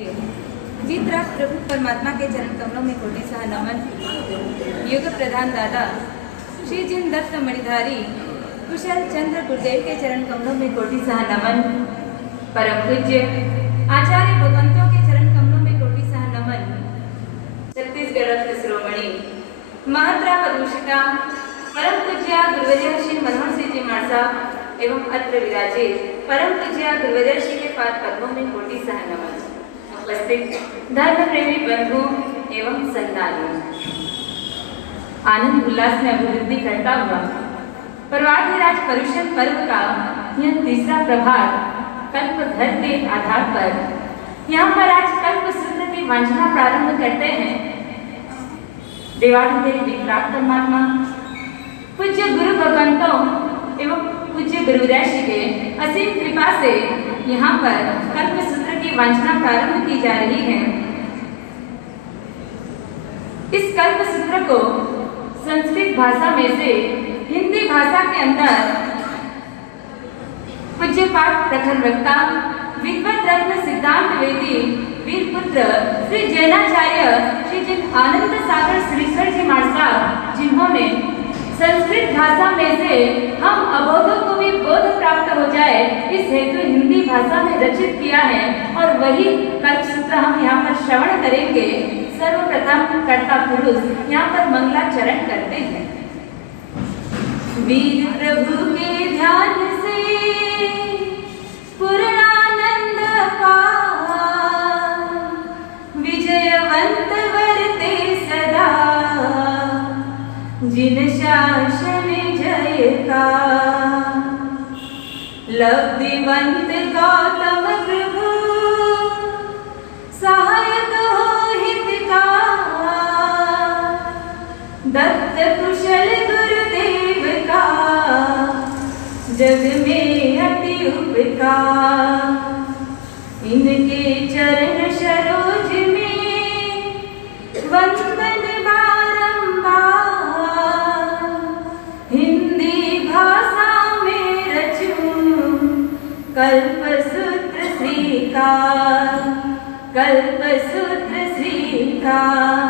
जीतराग प्रभु परमात्मा के चरण कमलों में कोटि सह नमन। युग प्रधान दादा श्री जिन दत्त मणिधारी कुशल चंद्र गुरुदेव के चरण कमलों में कोटि सह नमन। परम पूज्य आचार्य भगवंतों के चरण कमलों में कोटि सह नमन। छत्तीसगढ़ रत्न शिरोमणि महात्रा पद्मभूषिता परम पूज्य गुरुवर्य श्री मनोहर सिंह जी माणसा एवं अत्र विराजित परम पूज्य गुरुवर्य श्री के पाद पद्मों में कोटि सह नमन। उपस्थित धर्म प्रेमी बंधु एवं संतानों, आनंद उल्लास में अभिवृद्धि करता हुआ परवाधिराज पर्युषण पर्व का यह तीसरा प्रभात कल्प घर के आधार पर यहाँ पर आज कल्प सूत्र की वांछना प्रारंभ करते हैं। देवाधिदेव जीतराग परमात्मा पूज्य गुरु भगवंतों एवं पूज्य गुरुवर्य श्री के असीम कृपा से यहाँ पर कल्प सूत्र की वांछना प्रारंभ की जा रही है। इस कल्प सूत्र को संस्कृत भाषा में से हिंदी भाषा के अंदर पूज्यपाद प्रखर वक्ता विद्वत रत्न सिद्धांत वेदी वीरपुत्र श्री जैनाचार्य श्री जिन आनंद सागर श्रीश्वर जी माणसा जिन्होंने संस्कृत भाषा में से हम अबोधों को भी बोध प्राप्त हो जाए इस हेतु हिंदी भाषा में रचित किया है और वही कल्प सूत्र हम यहाँ पर श्रवण करेंगे। सर्वप्रथम कर्ता पुरुष यहाँ पर मंगलाचरण करते हैं। वीर प्रभु के ध्यान से पूर्णानंद पाए विजयवंत वरते सदा जिन शासन जय का लब्धिवंत गौतम प्रभु सहायक हो हित का दत्त कुशल गुरुदेव का जग में अति उपकार इनके चरण सरोज में वंदन कल्पसूत्र श्रीकार कल्पसूत्र श्रीकार।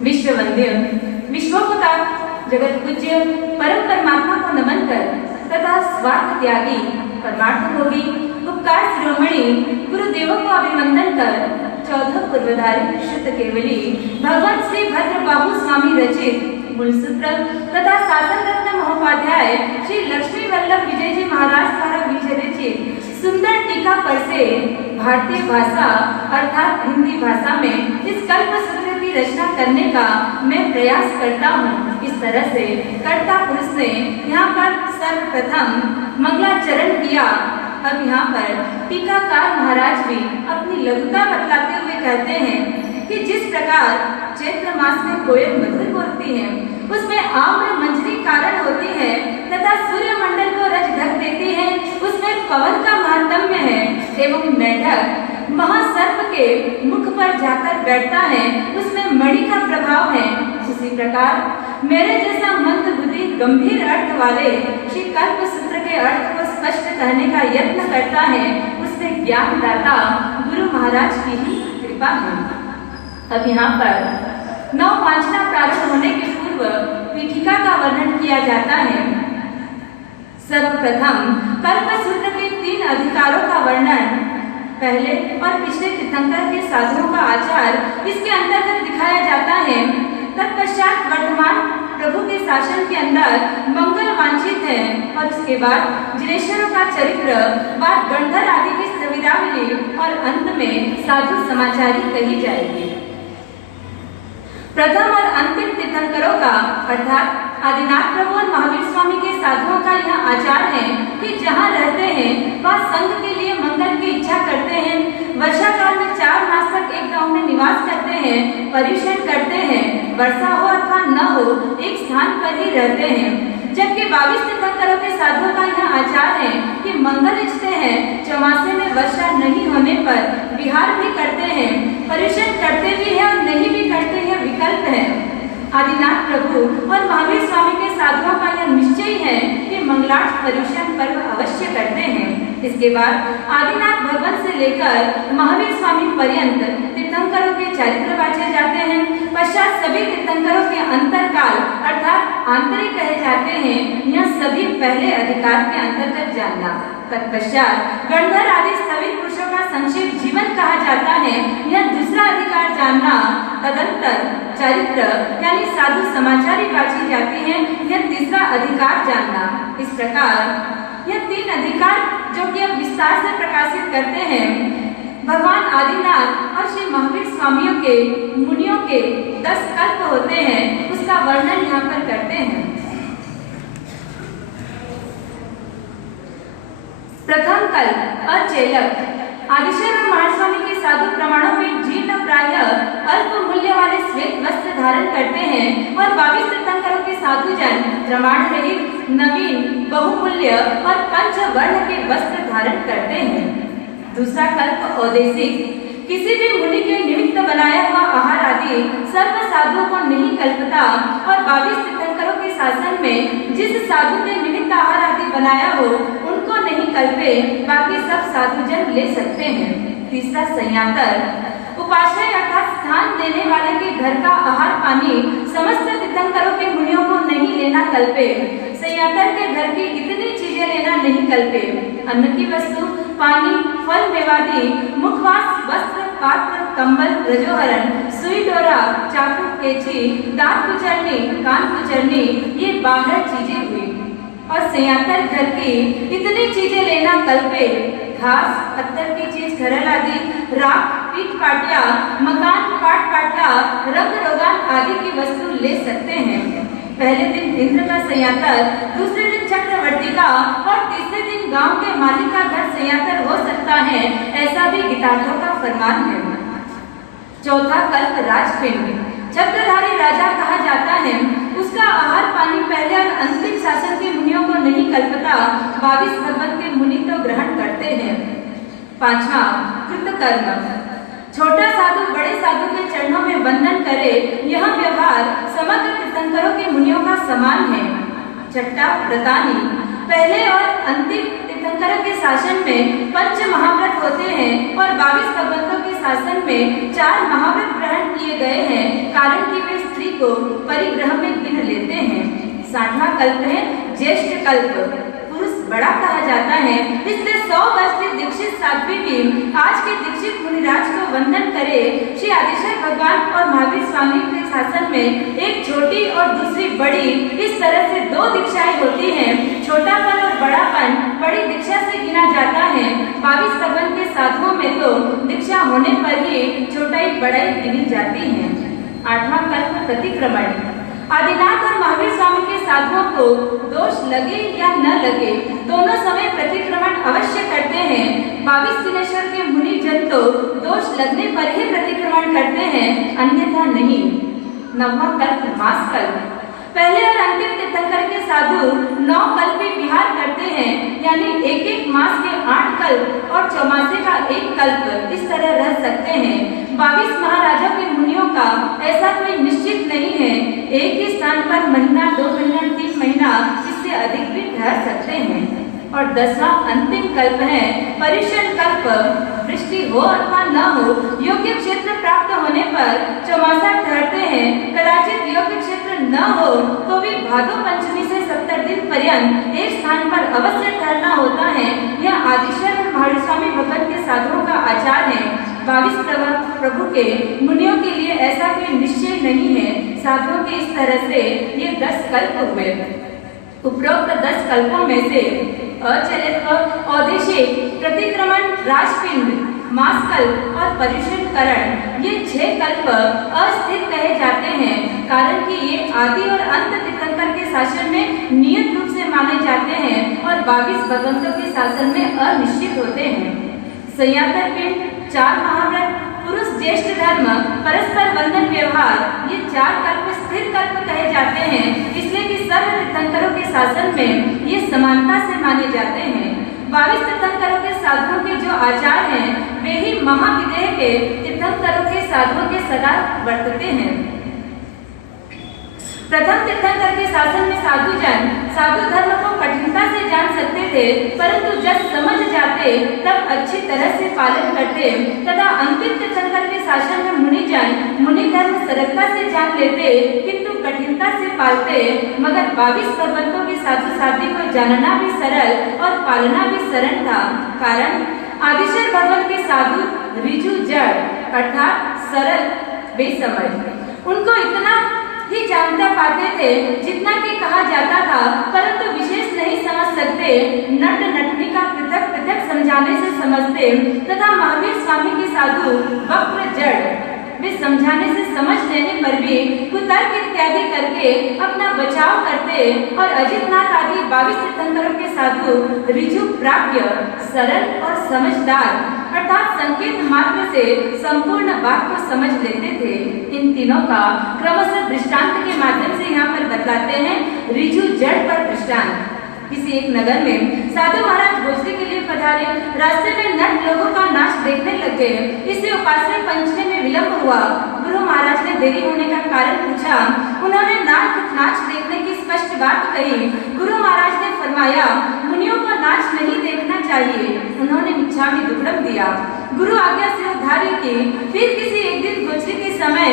विश्ववंद्य विश्वोपकार जगत पूज्य परम परमात्मा को नमन कर तथा स्वार्थ त्यागी परमार्थ भोगी उपकार शिरोमणि गुरुदेवों को अभिवंदन कर 14 पूर्वधारी शुद्ध केवली भगवान श्री भद्रबाहु स्वामी रचित मूलसूत्र तथा शासन रत्न महोपाध्याय श्री लक्ष्मी वल्लभ विजय जी महाराज द्वारा विरचित सुंदर टीका पर से भारतीय भाषा अर्थात हिंदी भाषा में इस कल्प सूत्र की रचना करने का मैं प्रयास करता हूँ। इस तरह से कर्ता पुरुष ने यहाँ पर सर्वप्रथम मंगलाचरण किया। अब यहाँ पर टीकाकार महाराज भी अपनी लघुता बतलाते हुए कहते हैं कि जिस प्रकार चैत्र मास में कोयल मधुर बोलती है उसमें आम्र मंजरी कारण होती है तथा सूर्य मंडल को रज ढक देती है उसमें पवन का महात्म्य है एवं मेढक महासर्प के मुख पर जाकर बैठता है उसमें मणि का प्रभाव है। उसी प्रकार मेरे जैसा मंद बुद्धि गंभीर अर्थ वाले श्री कल्प सूत्र के अर्थ को स्पष्ट कहने का यत्न करता है उसमें ज्ञानदाता गुरु महाराज की ही कृपा है। अब यहाँ पर नव वांछना प्रारंभ होने के पूर्व पीठिका का वर्णन किया जाता है। सर्वप्रथम कल्प सूत्र के 3 अधिकारों का वर्णन पहले और पिछले तीर्थंकर के साधुओं का आचार इसके अंतर्गत दिखाया जाता है। तत्पश्चात वर्तमान प्रभु के शासन के अंदर मंगल वांछित है और उसके बाद जिनेश्वरों का चरित्र बाद गंधर आदि की संविदावली और अंत में साधु समाचारी कही जाएगी। प्रथम और अंतिम तीर्थंकरों का अर्थात आदिनाथ प्रभु और महावीर स्वामी के साधुओं का यह आचार है कि जहाँ रहते हैं वह संघ के लिए मंगल की इच्छा करते हैं। वर्षा काल में 4 मास तक एक गांव में निवास करते हैं, पर्युषण करते हैं, वर्षा हो अथवा न हो एक स्थान पर ही रहते हैं। जबकि 22 तीर्थंकरों के साधुओं का यह आचार है कि मंगल इच्छते हैं, चौमासे में वर्षा नहीं होने पर विहार भी करते हैं, पर्युषण करते भी है और नहीं भी करते हैं, विकल्प है। आदिनाथ प्रभु और महावीर स्वामी के साधुओं का यह निश्चय है कि मंगलार्थ पर्युषण पर्व अवश्य करते हैं। इसके बाद आदिनाथ भगवान से लेकर महावीर स्वामी पर्यंत तीर्थंकरों के चरित्र बांटे जाते हैं। पश्चात सभी तीर्थंकरों के अंतरकाल अर्थात आंतरिक कहे जाते हैं। यह सभी पहले अधिकार के अंतर्गत जानना। तत्पश्चात गणधर आदि स्थविर पुरुषों का संक्षिप्त जीवन कहा जाता है, यह दूसरा अधिकार जानना। तदंतर चरित्र यानी साधु समाचारी बांटी जाती है, यह तीसरा अधिकार जानना। इस प्रकार यह तीन अधिकार जो कि अब विस्तार से प्रकाशित करते हैं, भगवान आदिनाथ और श्री महावीर स्वामियों के मुनियों के 10 कल्प होते हैं, उसका वर्णन यहाँ पर करते हैं। प्रथम कल्प अचेलक। आदिशर और महास्वामी के साधु प्रमाणों में जीर्ण प्राय अल्प मूल्य वाले श्वेत वस्त्र धारण करते हैं और 22 तीर्थंकरों के साधु जन प्रमाण रहित नवीन बहुमूल्य और पंचवर्ण के वस्त्र धारण करते हैं। दूसरा कल्प औदेशिक। किसी भी मुनि के निमित्त बनाया हुआ आहार आदि सर्व साधुओं को नहीं कल्पता और 22 तीर्थंकरों के शासन में जिस साधु के निमित्त आहार आदि बनाया हो उनको नहीं कल्पे, बाकी सब साधुजन ले सकते हैं। तीसरा संयातर। उपाश्रय अर्थात स्थान देने वाले के घर का आहार पानी समस्त तीर्थंकरों के मुनियों को नहीं लेना कल्पे। संयातर के घर की इतनी चीजें लेना नहीं कल्पे। अन्न की वस्तु, पानी, फल मेवादी, मुखवास, वस्त्र, पात्र, कंबल, रजोहरण, सुई डोरा, चाकू, कैंची, दांत कुचलनी, कान कुचलनी, ये 12 चीजें हुई। और संयातर घर की इतनी चीजें लेना कल्पे। घास, पत्थर की चीज, घरल आदि, राख, पीठ पाटिया, मकान, पाट पाटला, रंग रोगान आदि की वस्तु ले सकते हैं। पहले दिन इंद्र का संयातर, दूसरे दिन चक्रवर्ती का और तीसरे दिन गांव के मालिक का घर संयातर हो सकता है, ऐसा भी गीतार्थों का फरमान है। चौथा कल्प राजपिंड। छत्रधारी राजा कहा जाता है, उसका आहार पानी पहले और अंतिम शासन के मुनियों को नहीं कल्पता, 22 भगवत के मुनि तो ग्रहण करते हैं। पांचवा कृतकर्म। छोटा साधु बड़े साधु के चरणों में वंदन करे, यह व्यवहार समग्र तीर्थंकरों के मुनियों का समान है। छठा व्रतानी। पहले और अंतिम तीर्थंकरों के शासन में 5 महाव्रत होते हैं और 22 भगवंतों के शासन में 4 महाव्रत ग्रहण किए गए हैं, कारण कि वे स्त्री को परिग्रह में गिन लेते हैं। 60वां कल्प है ज्येष्ठ कल्प। पुरुष बड़ा कहा जाता है, इसलिए 100 वर्ष की दीक्षित साध्वी भी आज के दीक्षित मुनिराज को वंदन करे। श्री आदिशर भगवान और महावीर स्वामी के शासन में एक छोटी और दूसरी बड़ी, इस तरह से 2 दीक्षाएं होती हैं। छोटापन और बड़ापन बड़ी दीक्षा से गिना जाता है। 22 भगवान के साधुओं में तो दीक्षा होने पर ही छोटाई बड़ाई गिनी जाती है। 8वां कल्प प्रतिक्रमण। आदिनाथ और महावीर स्वामी के साधुओं को दोष लगे या न लगे, दोनों समय प्रतिक्रमण अवश्य करते हैं। 22 दिनेश्वर के मुनि जन तो दोष लगने पर ही प्रतिक्रमण करते हैं, अन्यथा नहीं। 9वां कल्प मास कल्प। पहले और अंतिम तीर्थंकर के साधु 9 कल्पी विहार करते हैं, यानी एक मास के 8 कल्प और चौमासे का 1 कल्प इस तरह रह सकते हैं। 22 महाराजा के मुनियों का ऐसा कोई निश्चित नहीं है, एक ही स्थान पर महीना, 2 महीना, 3 महीना, इससे अधिक भी ठहर सकते हैं। और 10वां अंतिम कल्प है परिषण कल्प। वृष्टि हो अथवा न हो, योग्य क्षेत्र प्राप्त होने पर चौमासा ठहरते हैं। कदाचित योग्य क्षेत्र न हो तो भी भादो पंचमी से 70 दिन पर्यंत एक स्थान पर अवश्य ठहरना होता है। यह आदिशर और महावीर स्वामी भगवत के साधुओं का आचार है। 22 प्रभु के मुनियों के लिए ऐसा कोई निश्चय नहीं है। साधुओं के इस तरह से ये 10 कल्प हुए। उपरोक्त 10 कल्पों में से अचलित, औदेशिक, प्रतिक्रमण, राजपिंड, मासकल्प और परिषदकरण, ये 6 कल्प अस्थिर कहे जाते हैं, कारण कि ये आदि और अंत तीर्थंकर के शासन में नियत रूप से माने जाते हैं और 22 भगवंतों के शासन में अनिश्चित होते हैं। संयातर पिंड, 4 महाव्रत, पुरुष ज्येष्ठ धर्म, परस्पर बंधन व्यवहार, ये 4 कल्प स्थिर कल्प कहे जाते हैं, इसलिए कि सर्व तीर्थंकरों के शासन में ये समानता से माने जाते हैं। 22 तीर्थंकरों के साधुओं के जो आचार हैं, वे ही महाविदेह के तीर्थंकरों के साधुओं के सदा वर्तते हैं। प्रथम तीर्थंकर के शासन में साधु जन साधु धर्म को कठिनता से जान सकते थे, परंतु जब समझ जाते तब अच्छी तरह से पालन करते, तथा अंतिम तीर्थंकर के शासन में मुनि जन मुनि धर्म सरलता से जान लेते किंतु कठिनता से पालते। मगर 22 पर्वतों की साधु साध्वी को जानना भी सरल और पालना भी सरल था। कारण आदिशर भगवान के साधु ऋजु जड़ अर्थात सरल बेसमझ, उनको इतना ही जानता पाते थे जितना कि कहा जाता था, परंतु विशेष नहीं समझ सकते। नट नटनी का पृथक पृथक समझाने से समझते, तथा महावीर स्वामी के साधु वक्र जड़ वे समझाने से समझ लेने पर भी कुतर्क इत्यादि करके अपना बचाव करते, और अजितनाथ आदि 22 तीर्थंकरों के साधु ऋजु प्राज्ञ सरल और समझदार अर्थात संकेत मात्र से संपूर्ण बात को समझ लेते थे। इन तीनों का क्रमशः दृष्टांत के माध्यम से यहाँ पर बतलाते हैं। ऋजु जड़ पर दृष्टांत। किसी एक नगर में साधु महाराज भोजने के लिए पधारे। रास्ते में नट लोगों का नाच देखने लगे। इससे उपासना पहुंचने में विलंब हुआ। गुरु महाराज ने देरी होने का कारण पूछा। उन्होंने नाच देखने की स्पष्ट बात कही। गुरु महाराज ने फरमाया, मुनियों को नाच नहीं देखना चाहिए। उन्होंने मिच्छामि दुक्कडम दिया। गुरु आज्ञा से उद्धारी की। फिर किसी एक दिन गोचरी के समय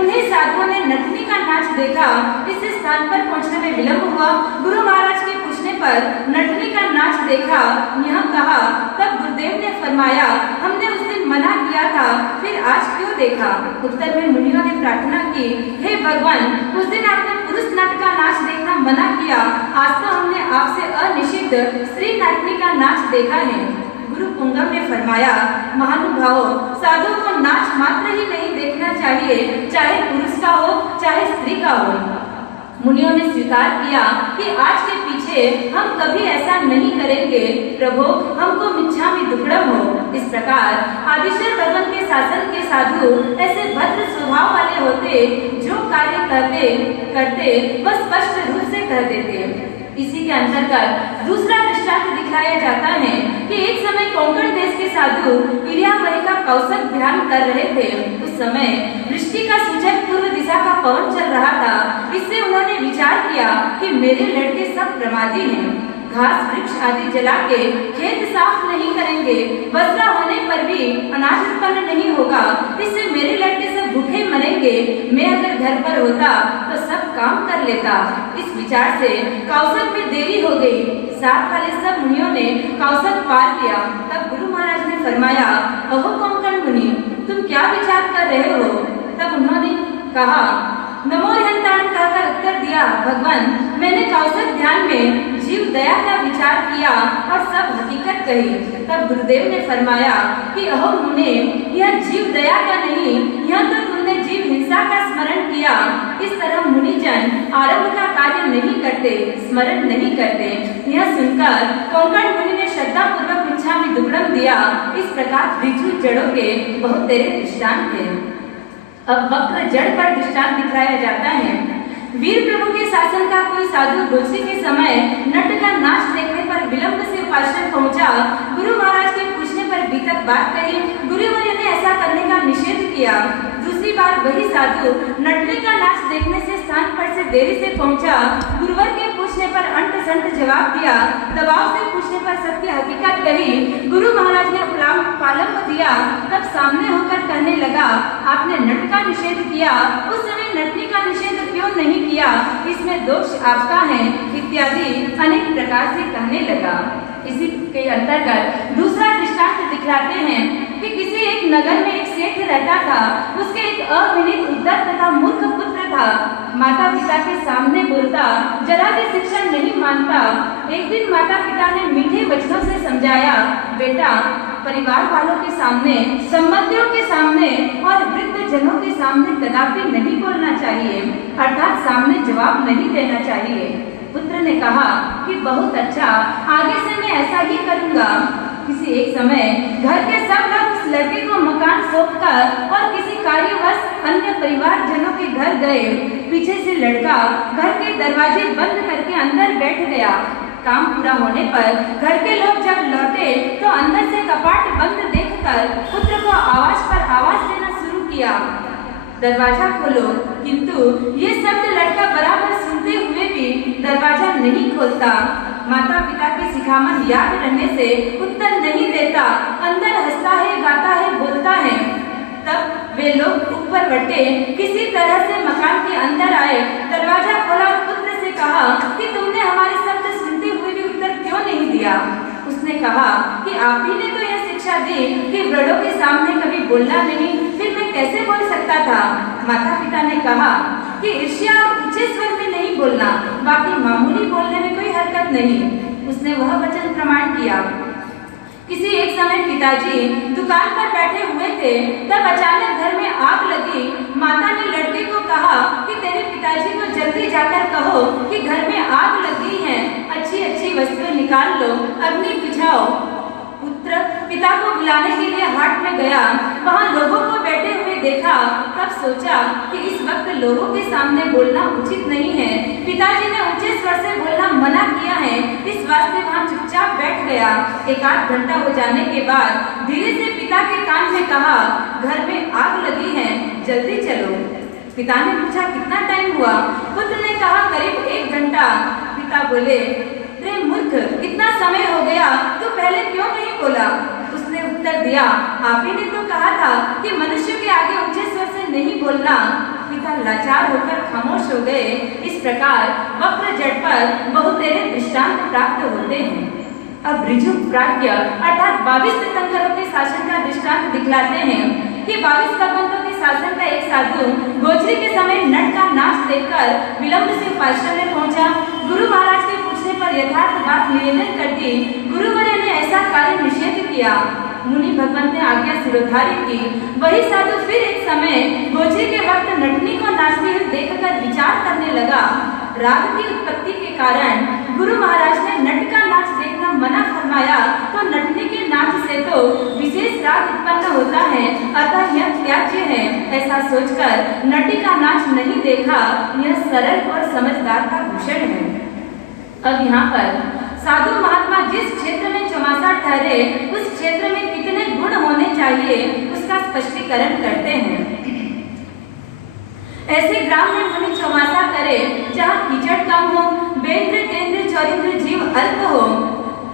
उन्हें साधुओं ने नटनी का नाच देखा। इस स्थान पर पहुंचने में विलंब हुआ। गुरु महाराज के पूछने पर नटनी का नाच देखा यह कहा। तब गुरुदेव ने फरमाया, हमने उस दिन मना किया था, फिर आज क्यों देखा? उत्तर में मुनियों ने प्रार्थना की, हे भगवान, उस दिन आपने पुरुष नट का नाच देखना मना किया, आज तो हमने आपसे अनिषिद्ध स्त्री नटनी का नाच देखा है। गुरु पुंगव ने फरमाया, महानुभावों, साधु को नाच मात्र ही नहीं देखना चाहिए, चाहे पुरुष का हो चाहे स्त्री का हो। मुनियों ने स्वीकार किया कि आज के पीछे हम कभी ऐसा नहीं करेंगे। प्रभु, हमको मिच्छामि दुक्कडम हो। इस प्रकार आदिशर भगवान के शासन के साधु ऐसे भद्र स्वभाव वाले होते, जो कार्य करते वह स्पष्ट रूप से कर देते। इसी के अंतर्गत दूसरा दृष्टांत दिखलाया जाता है कि एक समय कोंकण देश के साधु इलियामणि का कौशल ध्यान कर रहे थे। उस समय वृष्टि का सूचक पूर्व दिशा का पवन चल रहा था। इससे उन्होंने विचार किया कि मेरे लड़के सब प्रमादी हैं, घास वृक्ष आदि जला के खेत साफ नहीं करेंगे, वर्षा होने पर भी अनाज उत्पन्न नहीं होगा, इससे मेरे लड़के सब भूखे मरेंगे। मैं अगर घर पर होता तो सब काम कर लेता। इस विचार से कौशल में देरी हो गई। साथ वाले सब मुनियों ने कौशल पार किया। तब गुरु महाराज ने फरमाया, अहो कोंकण मुनि, तुम क्या विचार कर रहे हो? तब उन्होंने कहा, नमो हंताण कहकर उत्तर दिया, भगवान, मैंने कौशल ध्यान में जीव दया का विचार किया और सब हकीकत कही। तब गुरुदेव ने फरमाया कि अहो मुने, यह जीव दया का नहीं, यह तो तुमने जीव हिंसा का स्मरण किया। इस तरह मुनिजन आरंभ का कार्य नहीं करते, स्मरण नहीं करते। यह सुनकर कोंकण मुनि ने श्रद्धा पूर्वक मिच्छामि दुक्कडम दिया। इस प्रकार ऋजु जड़ों के बहुत तेरे दृष्टांत थे। अब वक्र जड़ पर दृष्टांत दिखाया जाता है। वीर प्रभु के शासन का कोई साधु गोष्ठी के समय नट का नाच देखने पर विलंब से उपाश्रम पहुंचा। गुरु महाराज के पूछने पर बीतक बात कही। गुरुवर्य ने ऐसा करने का निषेध किया। दूसरी बार वही साधु नटनी का नाच देखने से स्थान पर से देरी से पहुंचा। गुरुवर के पूछने पर अंट संट जवाब दिया। दबाव से पूछने पर सत्य हकीकत कही। गुरु महाराज ने पालम दिया। तब सामने होकर कहने लगा, आपने नट का निषेध किया, उस समय नटनी का निषेध क्यों नहीं किया? इसमें दोष आपका है, इत्यादि अनेक प्रकार से कहने लगा। इसी के अंतर्गत दूसरा दृष्टांत दिखलाते हैं कि किसी एक नगर में एक सेठ रहता था। उसके एक अविनीत उद्धत तथा मूर्ख पुत्र था। माता पिता के सामने बोलता, जरा भी शिक्षा नहीं मानता। एक दिन माता पिता ने मीठे वचनों से समझाया, बेटा, परिवार वालों के सामने, संबंधियों के सामने और वृद्ध जनों के सामने कदापि नहीं बोलना चाहिए, अर्थात सामने जवाब नहीं देना चाहिए। पुत्र ने कहा कि बहुत अच्छा, आगे से मैं ऐसा ही करूंगा। किसी एक समय घर के सब लोग उस लड़के को मकान सौंपकर और किसी कार्यवश अन्य परिवार जनों के घर गए। पीछे से लड़का घर के दरवाजे बंद करके अंदर बैठ गया। काम पूरा होने पर घर के लोग जब लौटे तो अंदर से कपाट बंद देखकर पुत्र को आवाज पर आवाज देना शुरू किया। दरवाजा खोलो, किंतु ये शब्द लड़का बराबर सुनते हुए भी दरवाजा नहीं खोलता। माता पिता की सिखावन याद रहने से उत्तर नहीं देता, अंदर हंसता है, गाता है, बोलता है। तब वे लोग ऊपर बटे किसी तरह से मकान के अंदर आए, दरवाजा खोला और पुत्र से कहा कि तुमने हमारे शब्द सुनते हुए भी उत्तर क्यों नहीं दिया। उसने कहा कि आप ही ने तो यह शिक्षा दी कि बड़ों के सामने कभी बोलना नहीं, फिर मैं कैसे बोल सकता था। माता पिता ने कहा कि ईर्ष्या ऊंचे स्वर में नहीं बोलना, बाकी मामूली बोलने में कोई हरकत नहीं। उसने वह वचन प्रमाण किया। किसी एक समय पिताजी दुकान पर बैठे हुए थे, तब अचानक घर में आग लगी। माता ने लड़के को कहा कि तेरे पिताजी को जल्दी जाकर कहो कि घर में आग लगी है, अच्छी अच्छी वस्तुएं निकाल लो, अग्नि बुझाओ। पुत्र पिता को बुलाने के लिए हाट में गया, वहाँ लोगों को बैठे हुए देखा, तब सोचा कि इस वक्त लोगों के सामने बोलना उचित नहीं है। पिताजी ने ऊंचे स्वर से बोलना मना किया है, इस वास्ते वहाँ चुपचाप बैठ गया। एक आध घंटा हो जाने के बाद धीरे से पिता के कान में कहा, घर में आग लगी है, जल्दी चलो। पिता ने पूछा कितना टाइम हुआ? पुत्र ने कहा करीब 1 घंटा। पिता बोले, रे मूर्ख, इतना समय हो गया, तू पहले क्यों नहीं बोला? उसने उत्तर दिया, आप ही ने तो कहा था कि मनुष्य के आगे ऊंचे स्वर से नहीं बोलना। पिता लाचार होकर खामोश हो गए। इस प्रकार वक्र जड़ पर बहुतेरे दृष्टांत प्राप्त होते हैं। अब ऋजु प्राज्ञ अर्थात 22 तीर्थंकरों के शासन का दृष्टांत दिखलाते हैं कि 22 भगवंतों के शासन का एक साधु गोचरी के समय नट का नाच देखकर विलंब से उपाश्रम में पहुंचा। गुरु महाराज के पूछने पर यथार्थ बात निवेदन कर दी। गुरुवर्य ने ऐसा कार्य निषेध किया। मुनि भगवंत ने आज्ञा शिरोधार्य की। वही साधु फिर एक समय गोचरी के वक्त नटनी को नाचती हुई देखकर विचार करने लगा। राग की उत्पत्ति के कारण गुरु महाराज ने नट का नाच देखना मना फरमाया, तो नटनी के नाच से तो विशेष राग उत्पन्न होता है, अतः यह त्याज्य है। ऐसा सोचकर नटी का नाच नहीं देखा। यह सरल और समझदार का भूषण है। अब यहाँ पर साधु महात्मा जिस क्षेत्र में चौमासा ठहरे, उस क्षेत्र में कितने गुण होने चाहिए उसका स्पष्टीकरण करते हैं। ऐसे ग्राम में मुनि चौमासा करे जहाँ कीचड़ कम हो, बेंद्र तेंद्र चौरिंद्र जीव अल्प हो,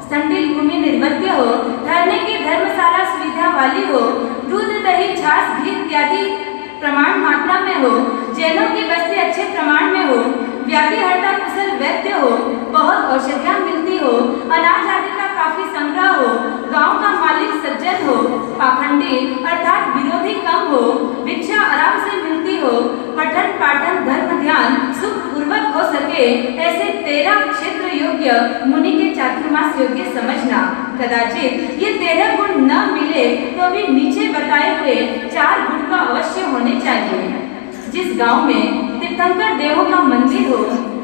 संडिल भूमि निर्वध्य हो, ठहरने की धर्मशाला सुविधा वाली हो, दूध दही छाछ घी इत्यादि प्रमाण मात्रा में हो, जैनों की बस्ती अच्छे प्रमाण में हो, व्याधि हरता कुशल वैद्य हो, बहुत औषधियाँ मिलती हो, अनाज आदि का काफी संग्रह हो, गांव का मालिक सज्जन हो, पाखंडी अर्थात विरोधी कम हो, भिक्षा आराम से मिलती हो, पठन पाठन धर्म ध्यान सुख पूर्वक हो सके, ऐसे 13 क्षेत्र योग्य मुनि के चातुर्मास योग्य समझना। कदाचित ये 13 गुण न मिले तो भी नीचे बताए हुए 4 गुण का अवश्य होने चाहिए। जिस गांव में तीर्थंकर देवों का मंदिर हो,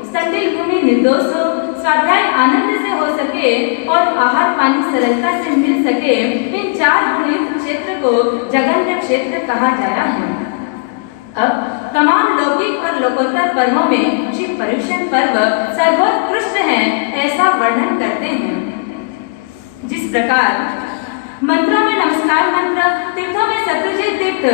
संडिल भूमि निर्दोष हो, स्वाध्याय आनंद से हो सके और आहार पानी सरलता से मिल सके, इन 4 गुणयुक्त क्षेत्र को जगन्य क्षेत्र कहा जाता है। अब तमाम लौकिक और लोकोत्तर पर्वों में शिव पर्युषण पर्व सर्वोत्कृष्ट है, ऐसा वर्णन करते हैं। जिस प्रकार मंत्रों में नमस्कार मंत्र, तीर्थों में शत्रुंजय तीर्थ,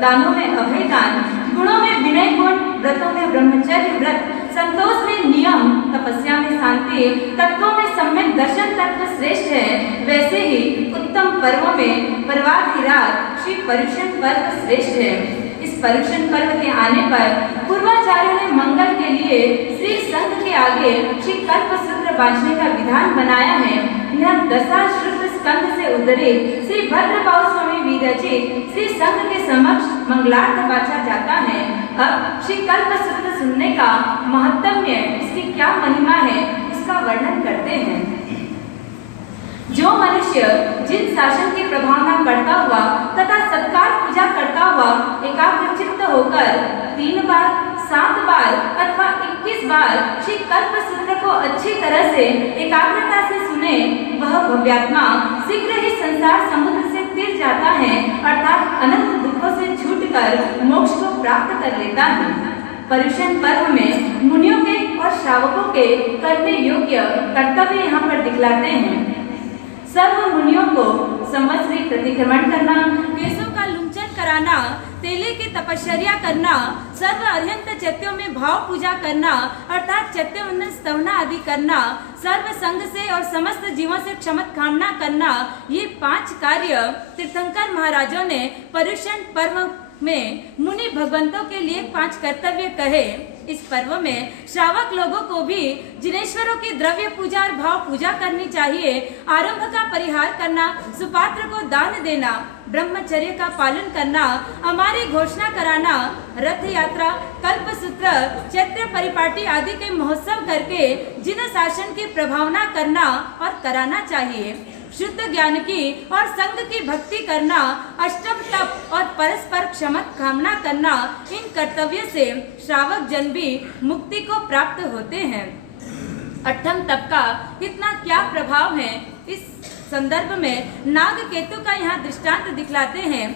दानों में अभय दान, गुणों में विनय गुण, व्रतों में ब्रह्मचर्य व्रत, संतोष में नियम, तपस्या में शांति, तत्वों में सम्यक दर्शन तत्व श्रेष्ठ है, वैसे ही उत्तम पर्वों में पर्वाधिराज शिव पर्युषण पर्व श्रेष्ठ है। इस पर्युषण पर्व के आने पर पूर्वाचार्यों ने मंगल के लिए श्री संघ के आगे श्री कल्पसूत्र बांधने का विधान बनाया है। यह दशाश्रुत स्कंद से उद्धरित श्री भद्रबाहु स्वामी विरचित श्री संघ के समक्ष मंगलार्थ बाचा जाता है। अब श्री कल्पसूत्र सुनने का महत्त्व, इसकी क्या महिमा है, इसका वर्णन करते हैं। जो मनुष्य जिन शासन की प्रभावना करता हुआ तथा सत्कार पूजा करता हुआ एकाग्रचित्त होकर 3 बार, 7 बार अथवा 21 बार श्री कल्पसूत्र को अच्छी तरह से एकाग्रता से सुने, वह भव्यात्मा शीघ्र ही संसार समुद्र से तीर जाता है, अर्थात अनंत दुखों से छूटकर मोक्ष को प्राप्त कर लेता है। पर्युषण पर्व में मुनियों के और श्रावकों के करने योग्य कर्तव्य यहाँ पर दिखलाते हैं। सर्व मुनियों को संवत्सरी प्रतिक्रमण करना, केशों का लुंचन कराना, तेले के तपस्या तपश्चर्या करना, सर्व अर्हंत चैत्यों में भाव पूजा करना अर्थात चैत्य स्तवना आदि करना, सर्व संग से और समस्त जीवों से क्षमत कामना करना, ये 5 कार्य तीर्थंकर महाराजों ने पर्युषण पर्व में मुनि भगवंतों के लिए 5 कर्तव्य कहे। इस पर्व में श्रावक लोगों को भी जिनेश्वरों की द्रव्य पूजा और भाव पूजा करनी चाहिए। आरंभ का परिहार करना, सुपात्र को दान देना, ब्रह्मचर्य का पालन करना, हमारी घोषणा कराना, रथ यात्रा, कल्पसूत्र, चैत्र परिपाटी आदि के महोत्सव करके जिन शासन की प्रभावना करना और कराना चाहिए। शुद्ध ज्ञान की और संग की भक्ति करना, अष्टम तप और परस्पर क्षमत कामना करना, इन कर्तव्य से श्रावक जन भी मुक्ति को प्राप्त होते हैं। अष्टम तप का कितना क्या प्रभाव है, इस संदर्भ में नाग केतु का यहाँ दृष्टांत दिखलाते हैं।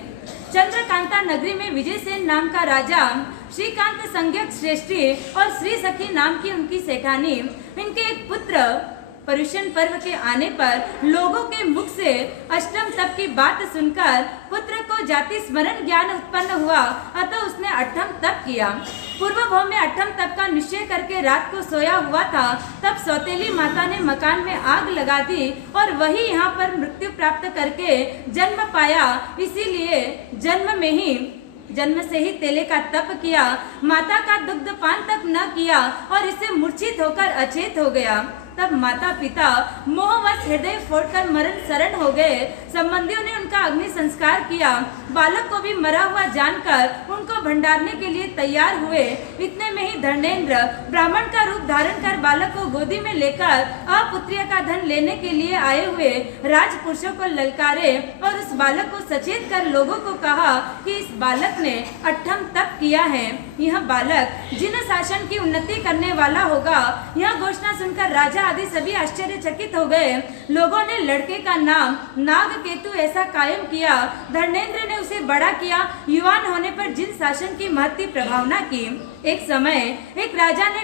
चंद्रकांता नगरी में विजयसेन नाम का राजा, श्रीकांत संज्ञक श्रेष्ठी और श्री सखी नाम की उनकी सेठानी, इनके एक पुत्र पर्युषण पर्व के आने पर लोगों के मुख से अष्टम तप की बात सुनकर पुत्र को जाति स्मरण ज्ञान उत्पन्न हुआ, अतः उसने अष्टम तप किया। पूर्व भाव में अष्टम तप का निश्चय करके रात को सोया हुआ था, तब सौतेली माता ने मकान में आग लगा दी और वही यहाँ पर मृत्यु प्राप्त करके जन्म पाया। इसीलिए जन्म से ही तेले का तप किया, माता का दुग्ध पान तक न किया और इससे मूर्छित होकर अचेत हो गया। तब माता पिता मोहवश हृदय फोड़कर मरण शरण हो गए। संबंधियों ने उनका अग्नि संस्कार किया। बालक को भी मरा हुआ जानकर उनको भंडारने के लिए तैयार हुए। इतने में ही धर्मेंद्र ब्राह्मण का रूप धारण कर बालक को गोदी में लेकर अपुत्र्य का धन लेने के लिए आए हुए राजपुरुषों को ललकारे और उस बालक को सचेत कर लोगों को कहा कि इस बालक ने अष्टम तप किया है, यह बालक जिन शासन की उन्नति करने वाला होगा। यह घोषणा सुनकर राजा आदि सभी आश्चर्यचकित हो गए। लोगों ने लड़के का नाम नाग केतु ऐसा कायम किया। धर्मेंद्र ने उसे बड़ा किया। युवान होने पर जिन शासन की महती प्रभावना की। एक समय एक राजा ने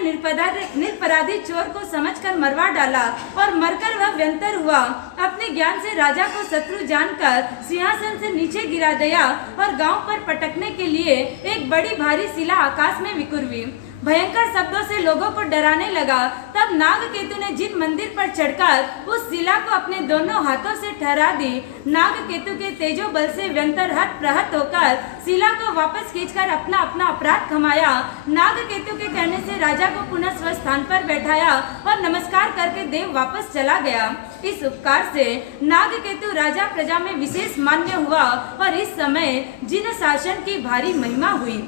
निरपराधी चोर को समझकर मरवा डाला और मरकर वह व्यंतर हुआ। अपने ज्ञान से राजा को शत्रु जानकर सिंहासन से नीचे गिरा दिया और गांव पर पटकने के लिए एक बड़ी भारी शिला आकाश में विकुरवी। भयंकर शब्दों से लोगों को डराने लगा। तब नाग केतु ने जिन मंदिर पर चढ़कर उस शिला को अपने दोनों हाथों से ठहरा दी। नाग केतु के तेजो बल से व्यंतर हत प्रहत होकर शिला को वापस खींचकर अपना अपना अपराध कमाया। नाग केतु के कहने से राजा को पुनः स्वस्थान पर बैठाया और नमस्कार करके देव वापस चला गया। इस उपकार से नाग केतु राजा प्रजा में विशेष मान्य हुआ और इस समय जिन शासन की भारी महिमा हुई।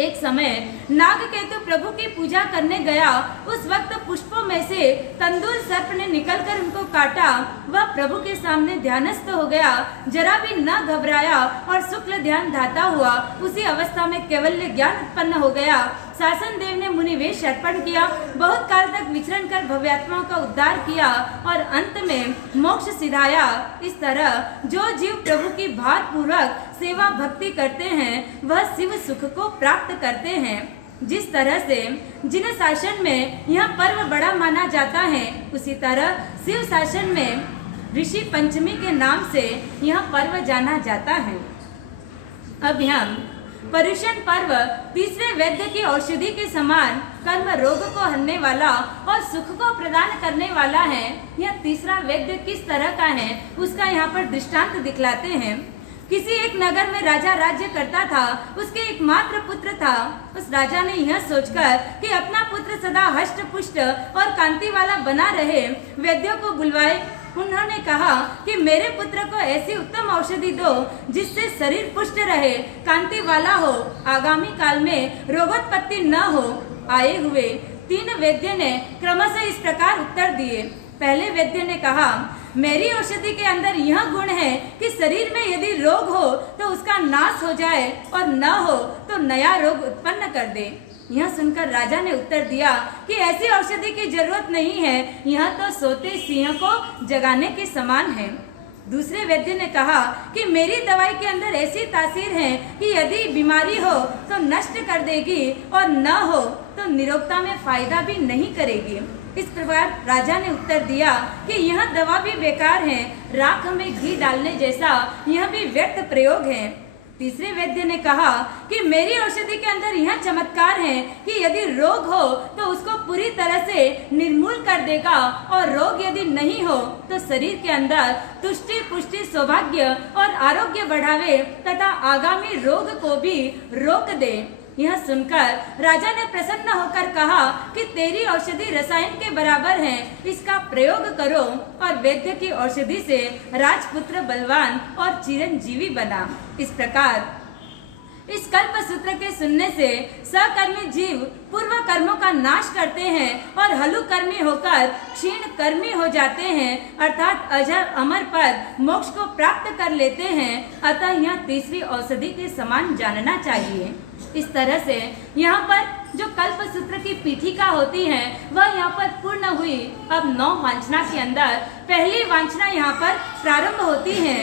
एक समय नाग केतु प्रभु की पूजा करने गया। उस वक्त पुष्पों में से तंदूर सर्प ने निकलकर उनको काटा। वह प्रभु के सामने ध्यानस्थ हो गया, जरा भी न घबराया और शुक्ल ध्यान धाता हुआ। उसी अवस्था में कैवल्य ज्ञान उत्पन्न हो गया। शासन देव ने मुनि वेश अर्पण किया, बहुत काल तक विचरण कर भव्यात्माओं का उद्धार किया और अंत में मोक्ष सिधाया। इस तरह जो जीव प्रभु की भाव पूर्वक सेवा भक्ति करते हैं वह शिव सुख को प्राप्त करते हैं। जिस तरह से जिन शासन में यह पर्व बड़ा माना जाता है, उसी तरह शिव शासन में ऋषि पंचमी के नाम से यह पर्व जाना जाता है। अब हम पर्युषण पर्व तीसरे वैद्य की औषधि के समान कर्म रोग को हरने वाला और सुख को प्रदान करने वाला है। यह तीसरा वैद्य किस तरह का है उसका यहाँ पर दृष्टांत दिखलाते हैं। किसी एक नगर में राजा राज्य करता था। उसके एकमात्र पुत्र था। उस राजा ने यह सोचकर कि अपना पुत्र सदा हष्ट पुष्ट और कांति वाला बना रहे, वैद्यों को बुलवाए। उन्होंने कहा कि मेरे पुत्र को ऐसी उत्तम औषधि दो जिससे शरीर पुष्ट रहे, कांति वाला हो, आगामी काल में रोगोत्पत्ति न हो। आए हुए 3 वैद्य ने क्रमशः इस प्रकार उत्तर दिए। पहले वैद्य ने कहा, मेरी औषधि के अंदर यह गुण है कि शरीर में यदि रोग हो तो उसका नाश हो जाए और न हो तो नया रोग उत्पन्न कर दे। यह सुनकर राजा ने उत्तर दिया कि ऐसी औषधि की जरूरत नहीं है, यह तो सोते सिंह को जगाने के समान है। दूसरे वैद्य ने कहा कि मेरी दवाई के अंदर ऐसी तासीर है कि यदि बीमारी हो तो नष्ट कर देगी और न हो तो निरोगता में फायदा भी नहीं करेगी। इस प्रकार राजा ने उत्तर दिया कि यह दवा भी बेकार है, राख में घी डालने जैसा यह भी व्यर्थ प्रयोग है। तीसरे वैद्य ने कहा कि मेरी औषधि के अंदर यह चमत्कार है कि यदि रोग हो तो उसको पूरी तरह से निर्मूल कर देगा, और रोग यदि नहीं हो तो शरीर के अंदर तुष्टि पुष्टि सौभाग्य और आरोग्य बढ़ावे तथा आगामी रोग को भी रोक दे। यह सुनकर राजा ने प्रसन्न होकर कहा कि तेरी औषधि रसायन के बराबर है, इसका प्रयोग करो। और वैद्य की औषधि से राजपुत्र बलवान और चिरंजीवी बना। इस प्रकार इस कल्प सूत्र के सुनने से सहकर्मी जीव पूर्व कर्मों का नाश करते हैं और हलु कर्मी होकर क्षीण कर्मी हो जाते हैं, अर्थात अजर अमर पद मोक्ष को प्राप्त कर लेते हैं। अतः यह तीसरी औषधि के समान जानना चाहिए। इस तरह से यहाँ पर जो कल्प सूत्र की पीठिका होती है वह यहाँ पर पूर्ण हुई। अब 9 वांछना के अंदर पहली वांछना यहाँ पर प्रारंभ होती है।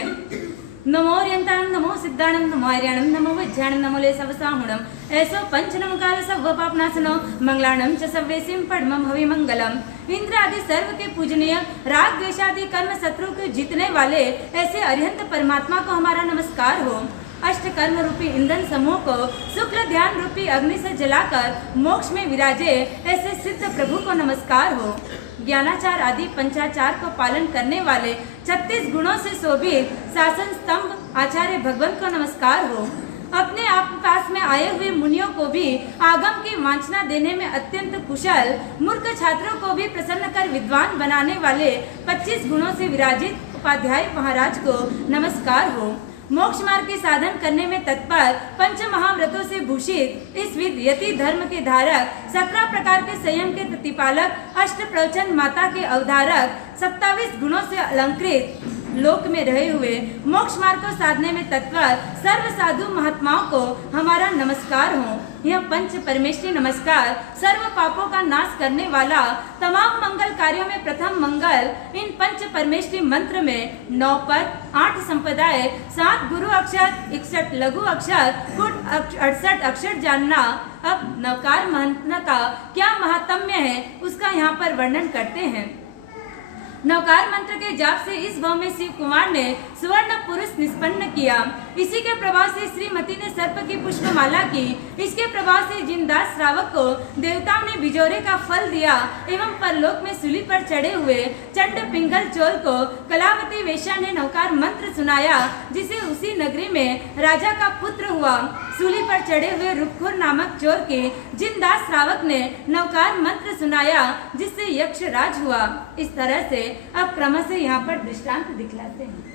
नमो अर्यंताणं नमो सिद्धाणं नमो आर्याणं नमो वज्राणं नमो ले सवसाहुणं ऐसो पंच नमकार सर्व पापनाशनो मंगलाणं च सर्वेसिं पद्मं भवि मंगलम। इंद्र आदि सर्व के पूजनीय राग द्वेषादि कर्म शत्रु को जीतने वाले ऐसे अरिहंत परमात्मा को हमारा नमस्कार हो। अष्ट कर्म रूपी ईंधन समूह को शुक्ल ध्यान रूपी अग्नि से जलाकर मोक्ष में विराजे ऐसे सिद्ध प्रभु को नमस्कार हो। ज्ञानाचार आदि पंचाचार को पालन करने वाले 36 गुणों से शोभित शासन स्तंभ आचार्य भगवान को नमस्कार हो। अपने आप पास में आए हुए मुनियों को भी आगम की वांछना देने में अत्यंत कुशल, मूर्ख छात्रों को भी प्रसन्न कर विद्वान बनाने वाले 25 गुणों से विराजित उपाध्याय महाराज को नमस्कार हो। मोक्ष मार्ग के साधन करने में तत्पर पंच महाव्रतों से भूषित इस विद यति धर्म के धारक 17 प्रकार के संयम के प्रतिपालक अष्ट प्रवचन माता के अवधारक 27 गुणों से अलंकृत लोक में रहे हुए मोक्ष मार्ग को साधने में तत्पर सर्व साधु महात्माओं को हमारा नमस्कार हो। यह पंच परमेष्ठी नमस्कार सर्व पापों का नाश करने वाला, तमाम मंगल कार्यों में प्रथम मंगल इन पंच परमेष्ठी मंत्र में 9 पद 8 संप्रदाय 7 गुरु अक्षर 61 लघु अक्षर कुल 68 अक्षर जानना। अब नवकार मंत्र का क्या महात्म्य है उसका यहाँ पर वर्णन करते हैं। नवकार मंत्र के जाप से इस भाव में शिव कुमार ने सुवर्ण पुरुष निष्पन्न किया। इसी के प्रभाव से श्रीमती ने सर्प की पुष्पमाला की। इसके प्रभाव से जिनदास श्रावक को देवताओं ने बिजोरे का फल दिया एवं परलोक में सूली पर चढ़े हुए चंड पिंगल चोर को कलावती वेश्या ने नवकार मंत्र सुनाया, जिसे उसी नगरी में राजा का पुत्र हुआ। सूली पर चढ़े हुए रुपखोर नामक चोर के जिनदास श्रावक ने नवकार मंत्र सुनाया, जिससे यक्ष राज हुआ। इस तरह से अब क्रमशः यहाँ पर दृष्टांत दिखलाते हैं।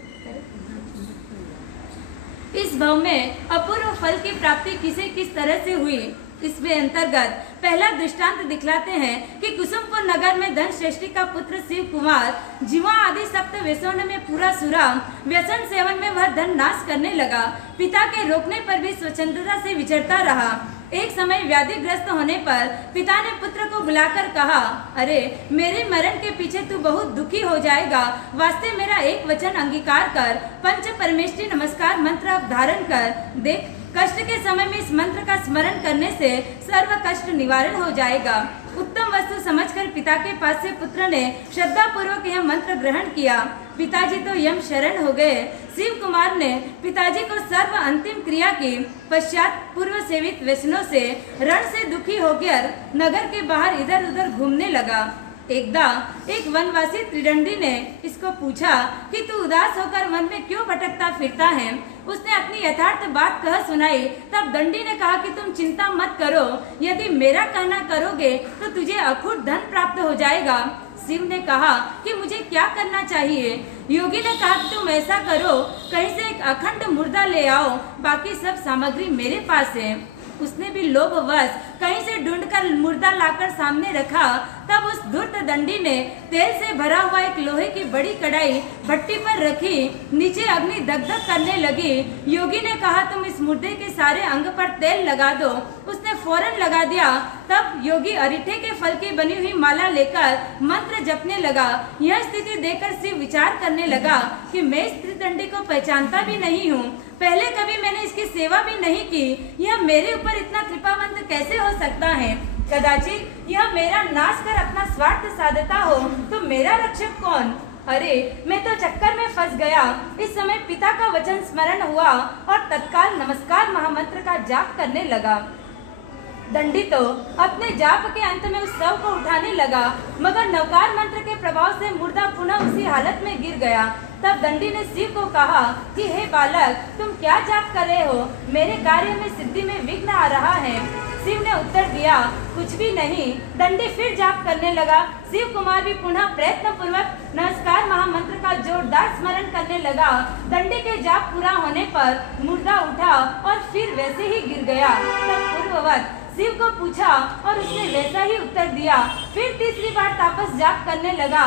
इस भाव में अपूर्व फल की प्राप्ति किसे किस तरह से हुई, इसमें अंतर्गत पहला दृष्टांत दिखलाते हैं कि कुसुमपुर नगर में धन श्रेष्ठी का पुत्र शिव कुमार जीवा आदि सप्त व्यसनों में पूरा सुरा, व्यसन सेवन में वह धन नाश करने लगा। पिता के रोकने पर भी स्वतंत्रता से विचरता रहा। एक समय व्याधिग्रस्त होने पर पिता ने पुत्र को बुलाकर कहा, अरे मेरे मरण के पीछे तू बहुत दुखी हो जाएगा, वास्ते मेरा एक वचन अंगीकार कर, पंच परमेष्ठी नमस्कार मंत्र धारण कर देख। कष्ट के समय में इस मंत्र का स्मरण करने से सर्व कष्ट निवारण हो जाएगा। उत्तम वस्तु समझकर पिता के पास से पुत्र ने श्रद्धा पूर्वक यह मंत्र ग्रहण किया। पिताजी तो यम शरण हो गए। शिव कुमार ने पिताजी को सर्व अंतिम क्रिया की पश्चात पूर्व सेवित व्यसनों से रण से दुखी होकर नगर के बाहर इधर उधर घूमने लगा। एकदा एक वनवासी त्रिदंडी ने इसको पूछा कि तू उदास होकर वन में क्यों भटकता फिरता है। उसने अपनी यथार्थ बात कह सुनाई। तब दंडी ने कहा कि तुम चिंता मत करो, यदि मेरा कहना करोगे तो तुझे अखूट धन प्राप्त हो जाएगा। शिव ने कहा कि मुझे क्या करना चाहिए। योगी ने कहा कि तुम ऐसा करो, कहीं से एक अखंड मुर्दा ले आओ, बाकी सब सामग्री मेरे पास है। उसने भी लोभवश कहीं से ढूंढकर मुर्दा लाकर सामने रखा। तब उस धूर्त दंडी ने तेल से भरा हुआ एक लोहे की बड़ी कढ़ाई भट्टी पर रखी। नीचे अग्नि दगदग करने लगी। योगी ने कहा तुम इस मुर्दे के सारे अंग पर तेल लगा दो। उसने फौरन लगा दिया। तब योगी अरीठे के फल की बनी हुई माला लेकर मंत्र जपने लगा। यह स्थिति देखकर शिव विचार करने लगा कि मैं इस त्रिदंडी को पहचानता भी नहीं हूँ, पहले कभी मैंने इसकी सेवा भी नहीं की, यह मेरे ऊपर इतना कृपावंत कैसे हो सकता है। कदाचित यह मेरा नाश कर अपना स्वार्थ साधता हो तो मेरा रक्षक कौन। अरे मैं तो चक्कर में फंस गया। इस समय पिता का वचन स्मरण हुआ और तत्काल नमस्कार महामंत्र का जाप करने लगा। दंडी तो अपने जाप के अंत में उस शव को उठाने लगा, मगर नवकार मंत्र के प्रभाव से मुर्दा पुनः उसी हालत में गिर गया। तब दंडी ने शिव को कहा कि हे बालक, तुम क्या जाप कर रहे हो? मेरे कार्य में सिद्धि में विघ्न आ रहा है। शिव ने उत्तर दिया, कुछ भी नहीं। दंडी फिर जाप करने लगा। शिव कुमार भी पुनः प्रयत्न पूर्वक नमस्कार महामंत्र का जोरदार स्मरण करने लगा। दंडी के जाप पूरा होने पर मुर्दा उठा और फिर वैसे ही गिर गया। तब पूर्ववत शिव को पूछा और उसने वैसा ही उत्तर दिया। फिर तीसरी बार तापस जाप करने लगा।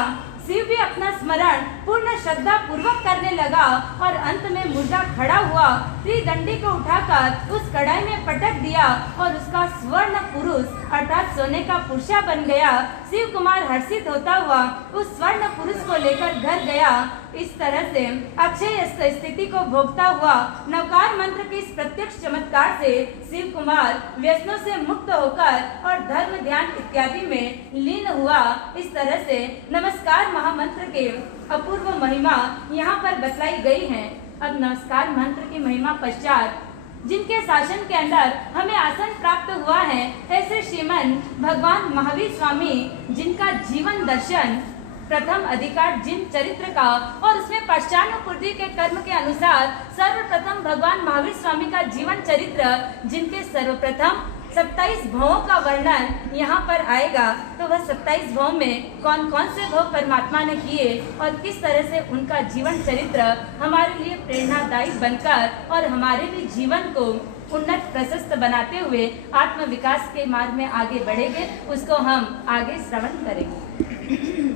शिव भी अपना स्मरण पूर्ण श्रद्धा पूर्वक करने लगा और अंत में मुर्दा खड़ा हुआ त्रिदंडी को उठाकर उस कढ़ाई में पटक दिया और उसका स्वर्ण पुरुष अर्थात सोने का पुरुषा बन गया। शिव कुमार हर्षित होता हुआ उस स्वर्ण पुरुष को लेकर घर गया। इस तरह से अक्षय स्थिति को भोगता हुआ नवकार मंत्र के इस प्रत्यक्ष चमत्कार से शिव कुमार व्यसनों से मुक्त होकर और धर्म ध्यान इत्यादि में लीन हुआ। इस तरह से नमस्कार महामंत्र के अपूर्व महिमा यहाँ पर बतलाई गई है। अब नमस्कार मंत्र की महिमा पश्चात जिनके शासन के अंदर हमें आसन प्राप्त हुआ है, ऐसे श्रीमन भगवान महावीर स्वामी, जिनका जीवन दर्शन प्रथम अधिकार जिन चरित्र का और उसमें पश्चानुपूर्ति के कर्म के अनुसार सर्वप्रथम भगवान महावीर स्वामी का जीवन चरित्र, जिनके सर्वप्रथम 27 भवों का वर्णन यहाँ पर आएगा। तो वह 27 भव में कौन कौन से भव परमात्मा ने किए और किस तरह से उनका जीवन चरित्र हमारे लिए प्रेरणादायी बनकर और हमारे भी जीवन को उन्नत प्रशस्त बनाते हुए आत्म विकास के मार्ग में आगे बढ़ेंगे, उसको हम आगे श्रवण करेंगे।